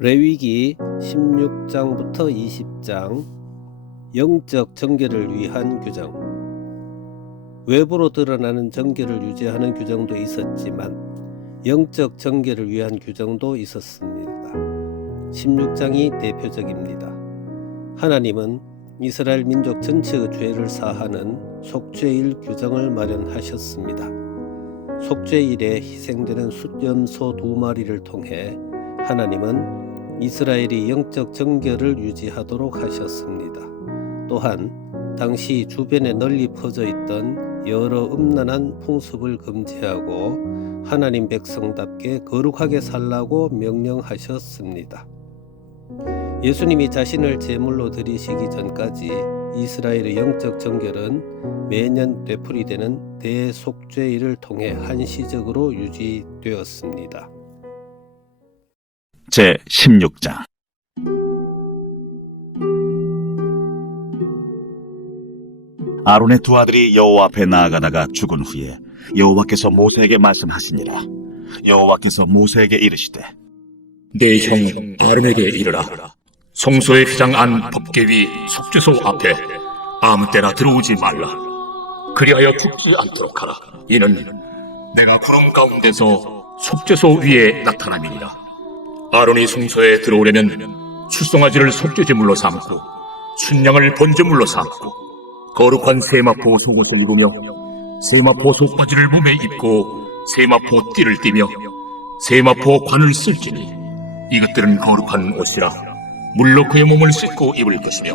레위기 16장부터 20장 영적 정결을 위한 규정 외부로 드러나는 정결을 유지하는 규정도 있었지만 영적 정결을 위한 규정도 있었습니다. 16장이 대표적입니다. 하나님은 이스라엘 민족 전체의 죄를 사하는 속죄일 규정을 마련하셨습니다. 속죄일에 희생되는 숫염소 두 마리를 통해 하나님은 이스라엘이 영적 정결을 유지하도록 하셨습니다. 또한 당시 주변에 널리 퍼져 있던 여러 음란한 풍습을 금지하고 하나님 백성답게 거룩하게 살라고 명령하셨습니다. 예수님이 자신을 제물로 드리시기 전까지 이스라엘의 영적 정결은 매년 되풀이되는 대속죄일을 통해 한시적으로 유지되었습니다. 제 16장 아론의 두 아들이 여호와 앞에 나아가다가 죽은 후에 여호와께서 모세에게 말씀하시니라 여호와께서 모세에게 이르시되 내 형 아론에게 이르라. 성소의 휘장 안 법계위 속죄소 앞에 아무 때나 들어오지 말라. 그리하여 죽지 않도록 하라. 이는 내가 구름 가운데서 속죄소 위에 나타남이니라. 아론이 성소에 들어오려면 출성아지를 속죄제물로 삼고 순양을 번제물로 삼고 거룩한 세마포 속옷을 입으며 세마포 속바지를 몸에 입고 세마포 띠를 띠며 세마포 관을 쓸지니 이것들은 거룩한 옷이라 물로 그의 몸을 씻고 입을 것이며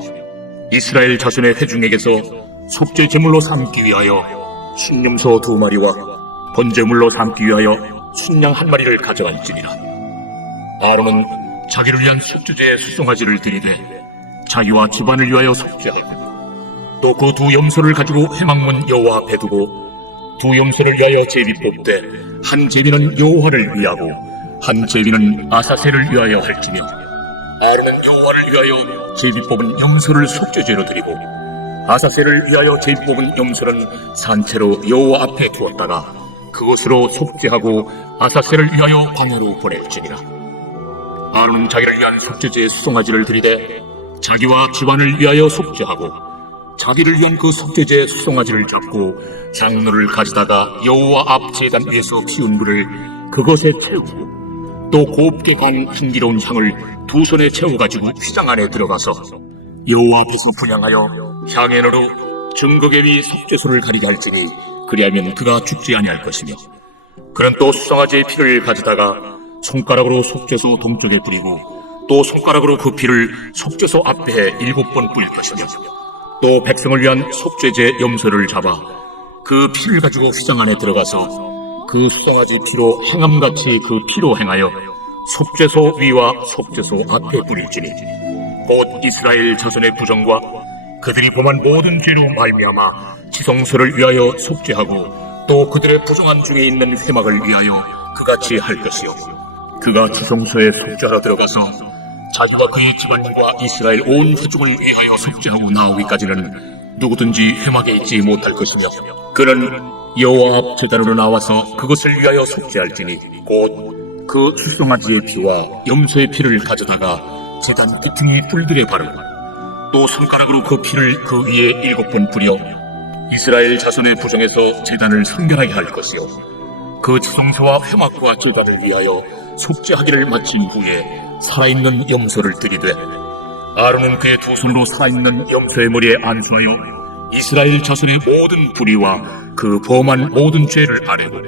이스라엘 자손의 회중에게서 속죄 제물로 삼기 위하여 순념소 두 마리와 번제물로 삼기 위하여 순양 한 마리를 가져갈지니라 아론은 자기를 위한 속죄제의 수송아지를 드리되 자기와 집안을 위하여 속죄하고 또 그 두 염소를 가지고 해망문 여호와 앞에 두고 두 염소를 위하여 제비 뽑되 한 제비는 여호와를 위하고 한 제비는 아사세를 위하여 할지며 아론은 여호와를 위하여 제비 뽑은 염소를 속죄제로 드리고 아사세를 위하여 제비 뽑은 염소는 산채로 여호와 앞에 두었다가 그것으로 속죄하고 아사세를 위하여 광야로 보낼지니라 아론은 자기를 위한 속죄제의 수송아지를 드리되 자기와 집안을 위하여 속죄하고 자기를 위한 그 속죄제의 수송아지를 잡고 장로를 가지다가 여호와 앞 제단 위에서 피운 물을 그것에 채우고 또 곱게 간 향기로운 향을 두 손에 채워가지고 휘장 안에 들어가서 여호와 앞에서 분양하여 향연으로 증거계 위 속죄소를 가리게 할지니 그리하면 그가 죽지 아니할 것이며 그는 또 수송아지의 피를 가져다가 손가락으로 속죄소 동쪽에 뿌리고 또 손가락으로 그 피를 속죄소 앞에 일곱 번 뿌릴 것이며 또 백성을 위한 속죄제 염소를 잡아 그 피를 가지고 휘장 안에 들어가서 그 수송아지 피로 행함같이 그 피로 행하여 속죄소 위와 속죄소 앞에 뿌릴지니 곧 이스라엘 자손의 부정과 그들이 범한 모든 죄로 말미암아 지성소를 위하여 속죄하고 또 그들의 부정한 중에 있는 회막을 위하여 그같이 할 것이요 그가 지성소에 속죄하러 들어가서 자기와 그의 집안과 이스라엘 온 회중을 위하여 속죄하고 나오기까지는 누구든지 회막에 있지 못할 것이며 그는 여호와 앞 제단으로 나와서 그것을 위하여 속죄할지니 곧 그 수송아지의 피와 염소의 피를 가져다가 제단 끝등이 뿔들에 바르고 또 손가락으로 그 피를 그 위에 일곱 번 뿌려 이스라엘 자손의 부정에서 제단을 성결하게 할 것이요. 그 지성소와 회막과 제단을 위하여 속죄하기를 마친 후에 살아있는 염소를 드리되 아론은 그의 두 손으로 살아있는 염소의 머리에 안수하여 이스라엘 자손의 모든 불의와 그 범한 모든 죄를 아뢰고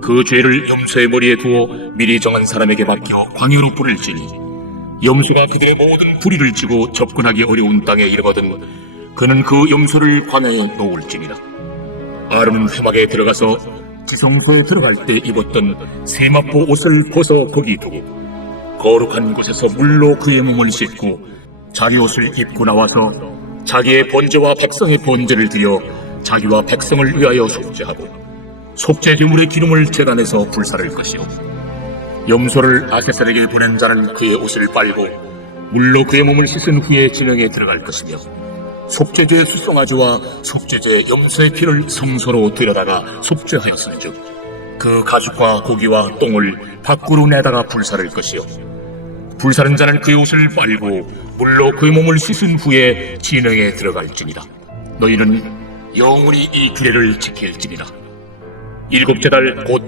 그 죄를 염소의 머리에 두어 미리 정한 사람에게 맡겨 광야로 뿌릴지니 염소가 그들의 모든 불의를 지고 접근하기 어려운 땅에 이르거든 그는 그 염소를 광야에 놓을지니라. 아론은 회막에 들어가서 지성소에 들어갈 때 입었던 세마포 옷을 벗어 거기 두고 거룩한 곳에서 물로 그의 몸을 씻고 자기 옷을 입고 나와서 자기의 번제와 백성의 번제를 드려 자기와 백성을 위하여 속죄하고 속죄 제물의 기름을 재단에서 불사를 것이요. 염소를 아세살에게 보낸 자는 그의 옷을 빨고 물로 그의 몸을 씻은 후에 진영에 들어갈 것이며 속죄제 수송아지와 속죄제 염소의 피를 성소로 들여다가 속죄하였을즉 그 가죽과 고기와 똥을 밖으로 내다가 불사를 것이요 불사른 자는 그의 옷을 빨고 물로 그의 몸을 씻은 후에 진영에 들어갈지니라. 너희는 영원히 이 규례를 지킬지니라. 일곱째 달 곧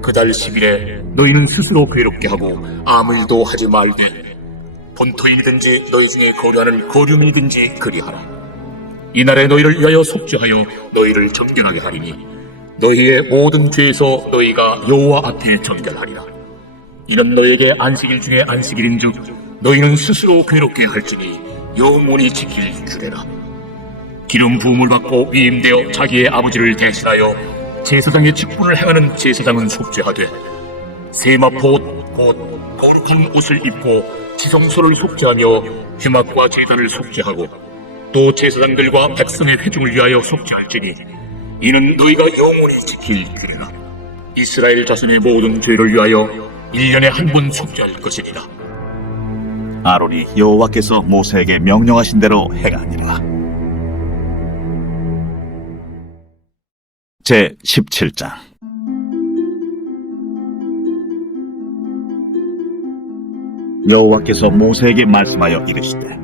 그달 10일에 너희는 스스로 괴롭게 하고 아무 일도 하지 말되 본토인이든지 너희 중에 거류하는 거류민이든지 그리하라. 이날에 너희를 위하여 속죄하여 너희를 정결하게 하리니 너희의 모든 죄에서 너희가 여호와 앞에 정결하리라. 이는 너희에게 안식일 중에 안식일인즉 너희는 스스로 괴롭게 할지니 영원히 지킬 규례라. 기름 부음을 받고 위임되어 자기의 아버지를 대신하여 제사장의 직분을 행하는 제사장은 속죄하되 세마포 곧 거룩한 옷을 입고 지성소를 속죄하며 회막과 제단을 속죄하고 또 제사장들과 백성의 회중을 위하여 속죄할지니 이는 너희가 영원히 지킬 규례라. 이스라엘 자손의 모든 죄를 위하여 1년에 한 번 속죄할 것이니라. 아론이 여호와께서 모세에게 명령하신 대로 행하니라. 제 17장. 여호와께서 모세에게 말씀하여 이르시되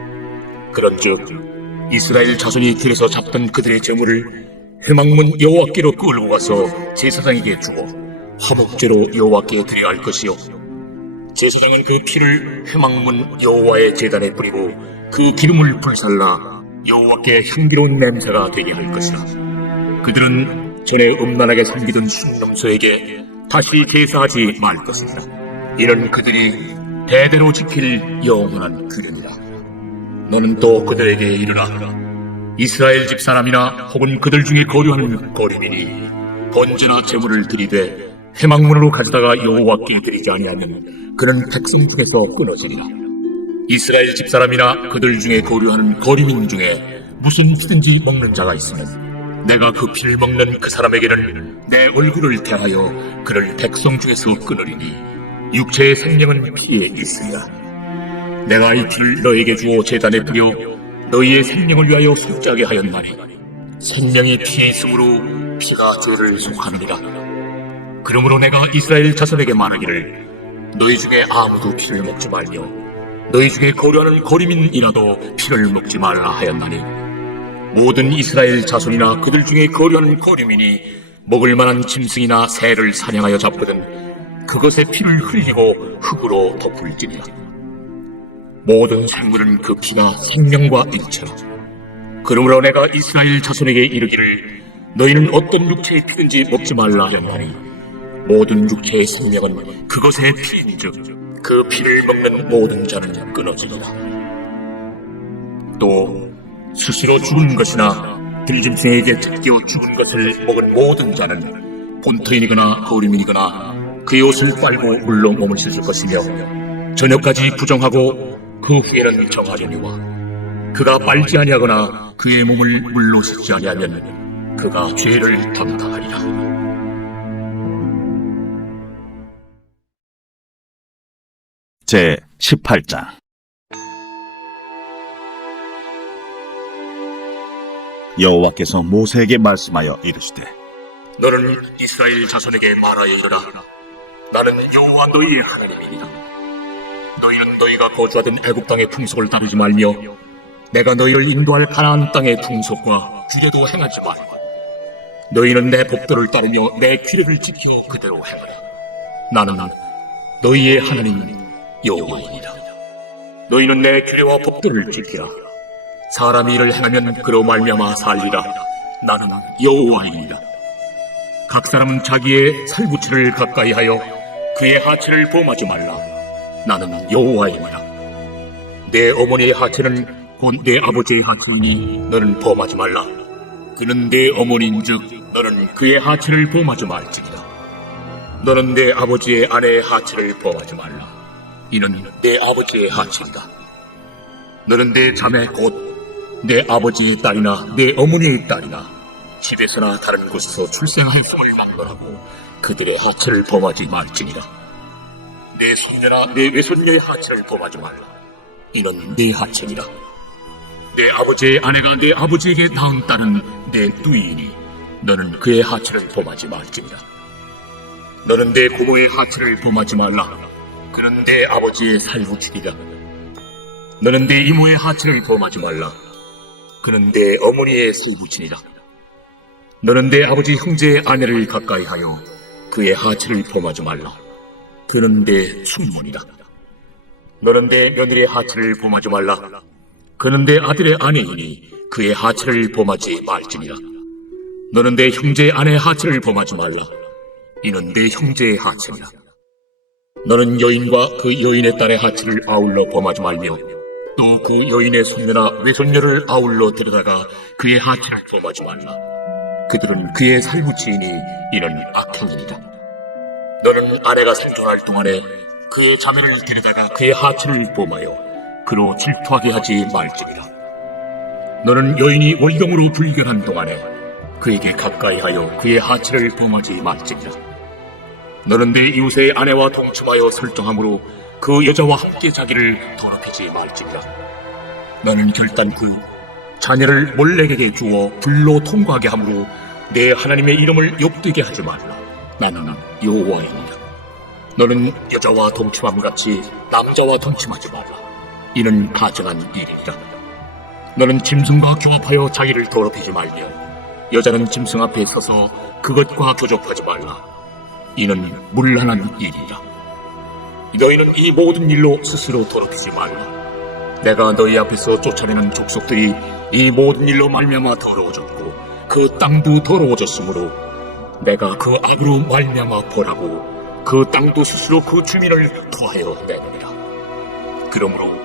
그런즉 이스라엘 자손이 길에서 잡던 그들의 재물을 회막문 여호와께로 끌고 가서 제사장에게 주고 화목제로 여호와께 드려야 할 것이요. 제사장은 그 피를 회막문 여호와의 제단에 뿌리고 그 기름을 불살라 여호와께 향기로운 냄새가 되게 할 것이라. 그들은 전에 음란하게 섬기던 순놈소에게 다시 제사하지 말 것이니라 이는 그들이 대대로 지킬 영원한 규례니라 너는 또 그들에게 이르라. 이스라엘 집 사람이나 혹은 그들 중에 거류하는 거류민이 번제나 제물을 드리되 회막문으로 가져다가 여호와께 드리지 아니하면 그는 백성 중에서 끊어지리라. 이스라엘 집 사람이나 그들 중에 거류하는 거류민 중에 무슨 피든지 먹는 자가 있으면 내가 그 피를 먹는 그 사람에게는 내 얼굴을 대하여 그를 백성 중에서 끊으리니 육체의 생명은 피에 있으리라 내가 이 피를 너에게 주어 재단에 뿌려 너희의 생명을 위하여 속죄하게 하였나니 생명이 피에 있으므로 피가 죄를 속하느니라 그러므로 내가 이스라엘 자손에게 말하기를 너희 중에 아무도 피를 먹지 말며 너희 중에 거류하는 거리민이라도 피를 먹지 말라 하였나니 모든 이스라엘 자손이나 그들 중에 거류하는 거류민이 먹을 만한 짐승이나 새를 사냥하여 잡거든 그것의 피를 흘리고 흙으로 덮을지니라 모든 생물은 그 피가 생명과 일체라. 그러므로 내가 이스라엘 자손에게 이르기를 너희는 어떤 육체의 피든지 먹지 말라 하였나니 모든 육체의 생명은 그것의 피인즉 그 피를 먹는 모든 자는 끊어지리라. 또 스스로 죽은 것이나 들짐승에게 제껴 죽은 것을 먹은 모든 자는 본토인이거나 거리민이거나 그의 옷을 빨고 물로 몸을 씻을 것이며 저녁까지 부정하고 그 후에는 정하려니와 그가 빨지 아니하거나 그의 몸을 물로 씻지 아니하면 그가 죄를 담당하리라. 제 18장 여호와께서 모세에게 말씀하여 이르시되 너는 이스라엘 자손에게 말하여 이르라. 나는 여호와 너희의 하나님이니라. 너희는 너희가 거주하던 애굽 땅의 풍속을 따르지 말며 내가 너희를 인도할 가나안 땅의 풍속과 규례도 행하지 말라. 너희는 내 법도를 따르며 내 규례를 지켜 그대로 행하라. 나는 너희의 하나님 여호와이니라. 너희는 내 규례와 법도를 지키라. 사람이 이를 행하면 그로 말미암아 살리라. 나는 여호와이니라. 각 사람은 자기의 살부치를 가까이 하여 그의 하체를 범하지 말라. 나는 여호와이니라. 내 어머니의 하체는 곧 내 아버지의 하체이니 너는 범하지 말라. 그는 내 어머니인즉 너는 그의 하체를 범하지 말지니라. 너는 내 아버지의 아내의 하체를 범하지 말라. 이는 내 아버지의 하친이다. 너는 내 자매 곧 내 아버지의 딸이나 내 어머니의 딸이나 집에서나 다른 곳에서 출생하였음을 막론하고 그들의 하체를 범하지 말지니라. 내 손녀나 내 외손녀의 하체를 범하지 말라. 이는 내 하체니라. 내 아버지의 아내가 내 아버지에게 낳은 딸은 내 누이이니 너는 그의 하체를 범하지 말지니라. 너는 내 고모의 하체를 범하지 말라. 그는 내 아버지의 살구치리라. 너는 내 이모의 하체를 범하지 말라. 그는 내 어머니의 수부친이라. 너는 내 아버지 형제의 아내를 가까이하여 그의 하체를 범하지 말라. 그는 내 숙모니라. 너는 내 며느리의 하체를 범하지 말라. 그는 내 아들의 아내이니 그의 하체를 범하지 말지니라. 너는 내 형제의 아내의 하체를 범하지 말라. 이는 내 형제의 하체니라. 너는 여인과 그 여인의 딸의 하체를 아울러 범하지 말며 또 그 여인의 손녀나 외손녀를 아울러 데려다가 그의 하체를 범하지 말라. 그들은 그의 살부치이니 이는 악행이니라. 너는 아내가 생존할 동안에 그의 자매를 데려다가 그의 하체를 범하여 그로 질투하게 하지 말지니라. 너는 여인이 월경으로 불결한 동안에 그에게 가까이하여 그의 하체를 범하지 말지니라. 너는 내 이웃의 아내와 동침하여 설정함으로 그 여자와 함께 자기를 더럽히지 말지니라. 너는 결단 그 자녀를 몰렉에게 주어 불로 통과하게 함으로 내 하나님의 이름을 욕되게 하지 말라. 나는 여호와이니라. 너는 여자와 동침함 같이 남자와 동침하지 말라. 이는 가증한 일이니라. 너는 짐승과 교합하여 자기를 더럽히지 말며 여자는 짐승 앞에 서서 그것과 교접하지 말라. 이는 물란한 일이라. 너희는 이 모든 일로 스스로 더럽히지 말라. 내가 너희 앞에서 쫓아내는 족속들이 이 모든 일로 말미암아 더러워졌고 그 땅도 더러워졌으므로 내가 그 악으로 말미암아 벌하고 그 땅도 스스로 그 주민을 토하여 내느니라. 그러므로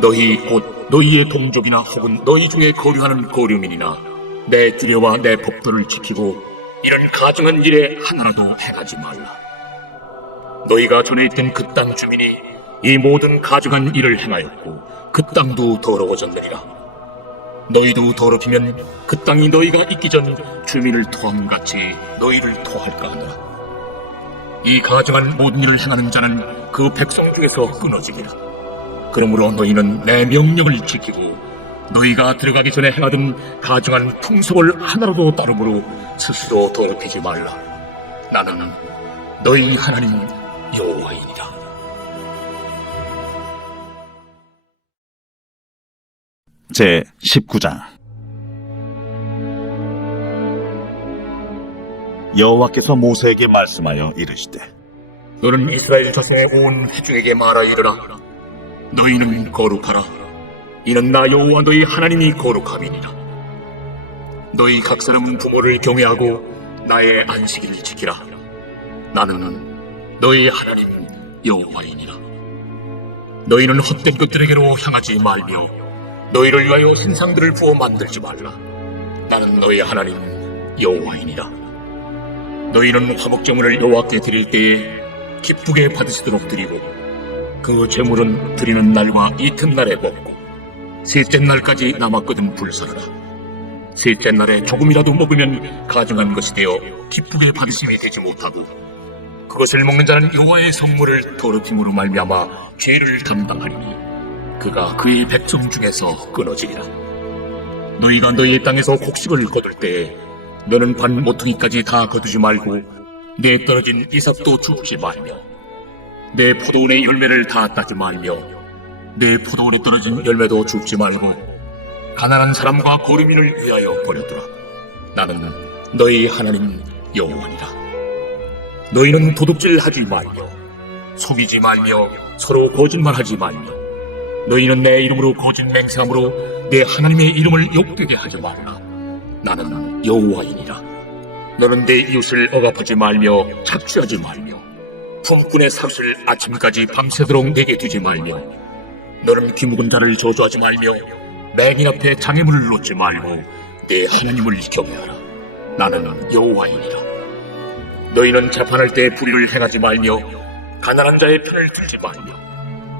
너희 곧 너희의 동족이나 혹은 너희 중에 거류하는 거류민이나 내 규례와 내 법도를 지키고 이런 가증한 일에 하나라도 행하지 말라. 너희가 전에 있던 그 땅 주민이 이 모든 가증한 일을 행하였고 그 땅도 더러워졌느니라. 너희도 더럽히면 그 땅이 너희가 있기 전 주민을 토함 같이 너희를 토할까 하노라. 이 가증한 모든 일을 행하는 자는 그 백성 중에서 끊어지리라. 그러므로 너희는 내 명령을 지키고 너희가 들어가기 전에 행하던 가증한 풍속을 하나라도 따름으로 스스로 더럽히지 말라. 나는 너희 하나님 여호와이니라. 제 19장 여호와께서 모세에게 말씀하여 이르시되 너는 이스라엘 자손의 온 회중에게 말하 이르라. 너희는 거룩하라. 이는 나 여호와 너희 하나님이 거룩함이니라. 너희 각 사람은 부모를 경외하고 나의 안식일을 지키라. 나는 너희 하나님 여호와이니라. 너희는 헛된 것들에게로 향하지 말며 너희를 위하여 신상들을 부어 만들지 말라. 나는 너희 하나님 여호와이니라. 너희는 화목제물을 여호와께 드릴 때에 기쁘게 받으시도록 드리고 그 제물은 드리는 날과 이튿날에 먹고 셋째 날까지 남았거든 불사르라 셋째 날에 조금이라도 먹으면 가증한 것이 되어 기쁘게 받으심이 되지 못하고 그것을 먹는 자는 여호와의 성물을 더럽힘으로 말미암아 죄를 담당하리니 그가 그의 백성 중에서 끊어지리라. 너희가 너희의 땅에서 곡식을 거둘 때에 너는 반 모퉁이까지 다 거두지 말고 내 떨어진 이삭도 줍지 말며 내 포도원의 열매를 다 따지 말며 내 포도원에 떨어진 열매도 줍지 말고 가난한 사람과 거류민을 위하여 버려두라. 나는 너희 하나님 여호와니라. 너희는 도둑질하지 말며 속이지 말며 서로 거짓말하지 말며 너희는 내 이름으로 거짓 맹세함으로 내 하나님의 이름을 욕되게 하지 말라. 나는 여호와이니라. 너는 내 이웃을 억압하지 말며 착취하지 말며 품꾼의 삭을 아침까지 밤새도록 내게 두지 말며 너는 귀묵은 자를 저주하지 말며 맹인 앞에 장애물을 놓지 말고 내 하나님을 경외하라. 나는 여호와이니라. 너희는 재판할 때 불의를 행하지 말며 가난한 자의 편을 들지 말며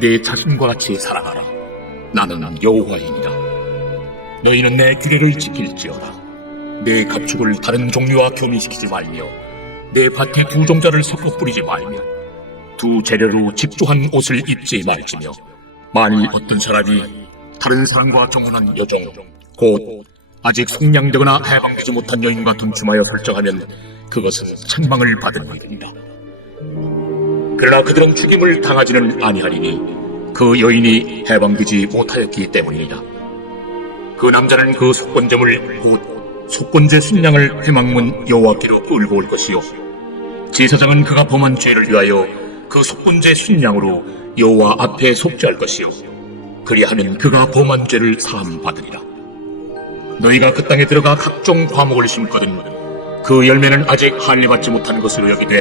내 자신과 같이 사랑하라. 나는 여호와이니라. 너희는 내 규례를 지킬지어다. 내 갑축을 다른 종류와 교미시키지 말며 내 밭에 두 종자를 섞어 뿌리지 말며 두 재료로 직조한 옷을 입지 말지며 만일 어떤 사람이 다른 사람과 정혼한 여종 곧 아직 속량되거나 해방되지 못한 여인과 동침하여 설정하면 그것은 책망을 받은 일이니라. 그러나 그들은 죽임을 당하지는 아니하리니 그 여인이 해방되지 못하였기 때문이니라. 그 남자는 그 속건제물 곧 속건제 순양을 회망문 여호와께로 끌고 올 것이요 제사장은 그가 범한 죄를 위하여 그 속건제 순양으로 여호와 앞에 속죄할 것이요 그리하면 그가 범한 죄를 사함 받으리라. 너희가 그 땅에 들어가 각종 과목을 심거든 그 열매는 아직 할례받지 못한 것으로 여기되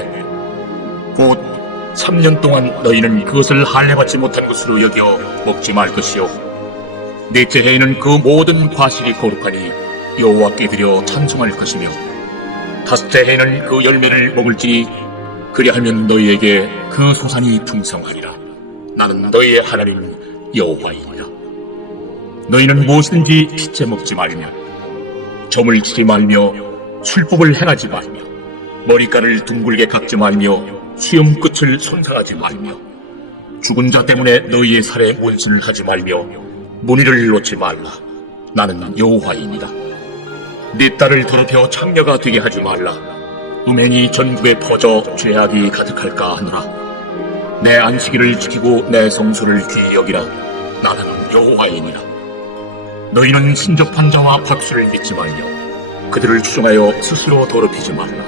곧 3년 동안 너희는 그것을 할례받지 못한 것으로 여겨 먹지 말 것이요. 넷째 해에는 그 모든 과실이 거룩하니 여호와께 드려 찬송할 것이며 다섯째 해에는 그 열매를 먹을지니 그리하면 너희에게 그 소산이 풍성하리라. 나는 너희의 하나님 여호와이니라. 너희는 무엇이든지 피째 먹지 말며 점을 치지 말며 술법을 행하지 말며 머리카락을 둥글게 깎지 말며 시험 끝을 손상하지 말며 죽은 자 때문에 너희의 살에 문신을 하지 말며 문의를 놓지 말라. 나는 여호와이니라. 네 딸을 더럽혀 창녀가 되게 하지 말라. 음행이 전국에 퍼져 죄악이 가득할까 하노라. 내 안식일을 지키고 내 성수를 귀히 여기라. 나는 여호와이니라. 너희는 신접한 자와 박수를 믿지 말며 그들을 추종하여 스스로 더럽히지 말라.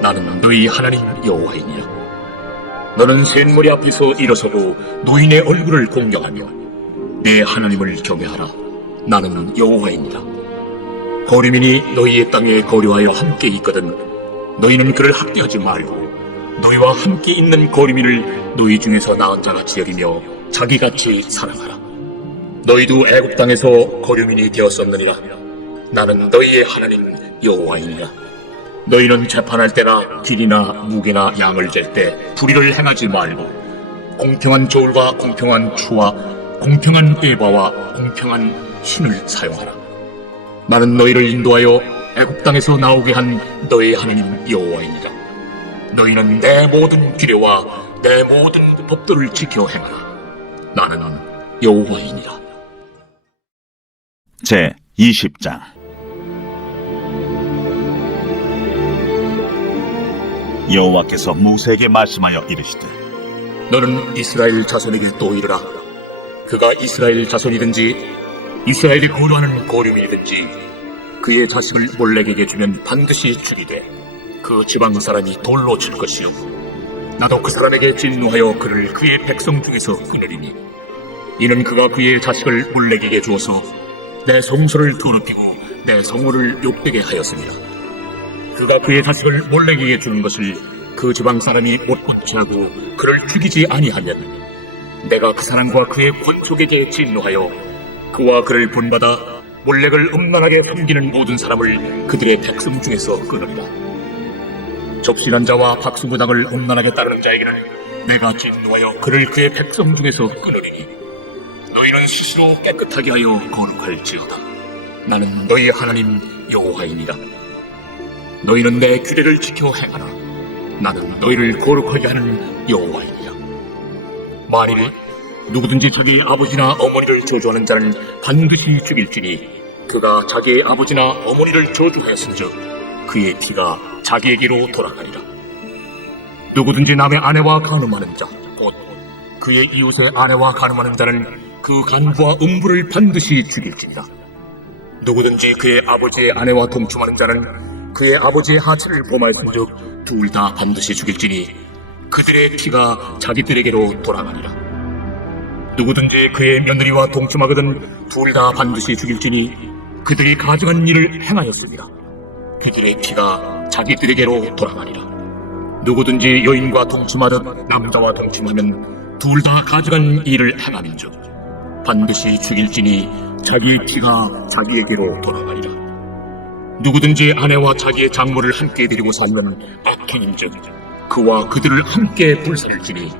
나는 너희 하나님 여호와이니라. 너는 샘머리 앞에서 일어서고 노인의 얼굴을 공경하며 내 하나님을 경외하라. 나는 여호와이니라. 거류민이 너희의 땅에 거류하여 함께 있거든 너희는 그를 학대하지 말고 너희와 함께 있는 거류민을 너희 중에서 나은 자같이 여기며 자기같이 사랑하라. 너희도 애굽 땅에서 거류민이 되었었느니라. 나는 너희의 하나님 여호와이니라. 너희는 재판할 때나 길이나 무게나 양을 잴 때 불의를 행하지 말고 공평한 저울과 공평한 추와 공평한 에바와 공평한 신을 사용하라. 나는 너희를 인도하여 애굽 땅에서 나오게 한 너희 하나님 여호와이니라. 너희는 내 모든 규례와 내 모든 법도를 지켜 행하라. 나는 여호와이니라. 제 20장 여호와께서 모세에게 말씀하여 이르시되 너는 이스라엘 자손에게 또 이르라. 그가 이스라엘 자손이든지 이스라엘이 거류하는 거류민이든지 그의 자식을 몰렉에게 주면 반드시 죽이되 그 지방 사람이 돌로 칠 것이요. 나도 그 사람에게 진노하여 그를 그의 백성 중에서 끊으리니 이는 그가 그의 자식을 몰렉에게 주어서 내 성소를 더럽히고 내 성호를 욕되게 하였습니다. 그가 그의 자식을 몰렉에게 주는 것을 그 지방 사람이 못 고치 하고 그를 죽이지 아니하면 내가 그 사람과 그의 권속에게 진노하여 그와 그를 본받아 몰렉을 음란하게 섬기는 모든 사람을 그들의 백성 중에서 끊으리라. 접신한 자와 박수무당을 음란하게 따르는 자에게는 내가 진노하여 그를 그의 백성 중에서 끊으리니 너희는 스스로 깨끗하게 하여 거룩할지어다. 나는 너희 하나님 여호와이니라. 너희는 내 규례를 지켜 행하라. 나는 너희를 거룩하게 하는 여호와이니라. 만일 누구든지 자기 아버지나 어머니를 저주하는 자는 반드시 죽일지니 그가 자기의 아버지나 어머니를 저주하였은즉 그의 피가 자기에게로 돌아가리라. 누구든지 남의 아내와 간음하는 자, 곧 그의 이웃의 아내와 간음하는 자는 그 간부와 음부를 반드시 죽일지니라. 누구든지 그의 아버지의 아내와 동침하는 자는 그의 아버지의 하체를 범할진즉 둘다 반드시 죽일지니 그들의 피가 자기들에게로 돌아가니라. 누구든지 그의 며느리와 동침하거든 둘 다 반드시 죽일지니 그들이 가증한 일을 행하였습니다. 그들의 피가 자기들에게로 돌아가리라. 누구든지 여인과 동침하듯 남자와 동침하면 둘 다 가증한 일을 행함인즉 반드시 죽일지니 자기 피가 자기에게로 돌아가리라. 누구든지 아내와 자기의 장모를 함께 데리고 살면 악행인즉 그와 그들을 함께 불살지니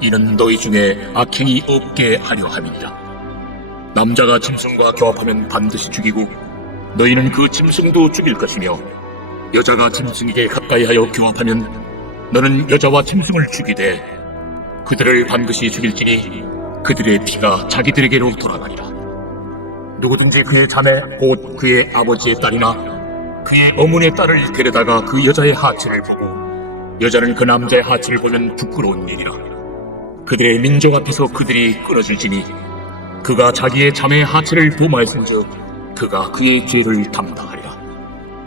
이는 너희 중에 악행이 없게 하려 함이니라. 남자가 짐승과 교합하면 반드시 죽이고 너희는 그 짐승도 죽일 것이며 여자가 짐승에게 가까이하여 교합하면 너는 여자와 짐승을 죽이되 그들을 반드시 죽일지니 그들의 피가 자기들에게로 돌아가리라. 누구든지 그의 자매 곧 그의 아버지의 딸이나 그의 어머니의 딸을 데려다가 그 여자의 하체를 보고 여자는 그 남자의 하체를 보면 부끄러운 일이라. 그들의 민족 앞에서 그들이 끊어질지니 그가 자기의 자매의 하체를 보마했은즉 그가 그의 죄를 담당하리라.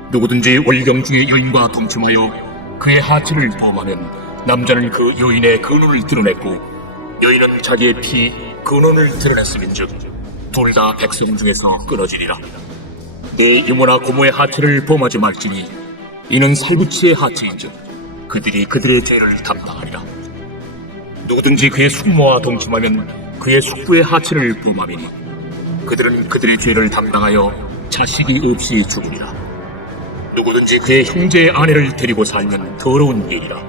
누구든지 월경 중에 여인과 동침하여 그의 하체를 범하면 남자는 그 여인의 근원을 드러냈고 여인은 자기의 피 근원을 드러냈음인즉 둘 다 백성 중에서 끊어지리라. 내 이모나 고모의 하체를 범하지 말지니 이는 살부치의 하체인즉 그들이 그들의 죄를 담당하리라. 누구든지 그의 숙모와 동침하면 그의 숙부의 하체를 범함이니 그들은 그들의 죄를 담당하여 자식이 없이 죽으리라. 누구든지 그의 형제의 아내를 데리고 살면 더러운 일이라.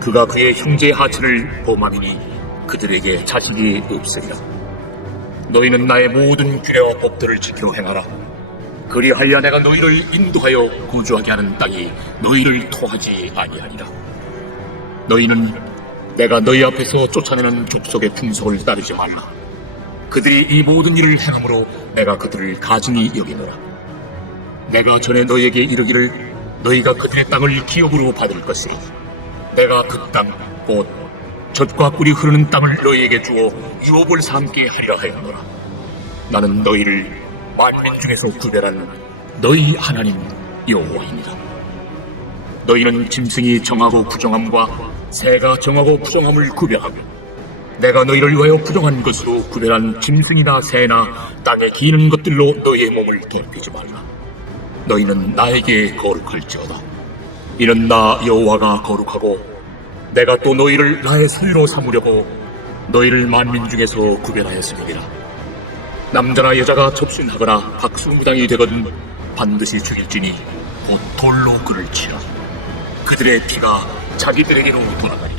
그가 그의 형제의 하체를 범함이니 그들에게 자식이 없으리라. 너희는 나의 모든 규례와 법들을 지켜 행하라. 그리하여 내가 너희를 인도하여 거주하게 하는 땅이 너희를 토하지 아니하리라. 너희는 내가 너희 앞에서 쫓아내는 족속의 풍속을 따르지 말라. 그들이 이 모든 일을 행함으로 내가 그들을 가증히 여기노라. 내가 전에 너희에게 이르기를 너희가 그들의 땅을 기업으로 받을 것이니 내가 그 땅 곧 젖과 꿀이 흐르는 땅을 너희에게 주어 유업을 삼게 하리라 하였노라. 나는 너희를 만민 중에서 구별한 너희 하나님 여호와입니다. 너희는 짐승이 정하고 부정함과 새가 정하고 부정함을 구별하고 내가 너희를 위하여 부정한 것으로 구별한 짐승이나 새나 땅에 기는 것들로 너희의 몸을 더럽히지 말라. 너희는 나에게 거룩할지어다. 이는 나 여호와가 거룩하고 내가 또 너희를 나의 소유로 삼으려고 너희를 만민 중에서 구별하였음이니라. 남자나 여자가 접신하거나 박수무당이 되거든 반드시 죽일지니 곧 돌로 그를 치라. 그들의 피가 자기들에게로 돌아가리.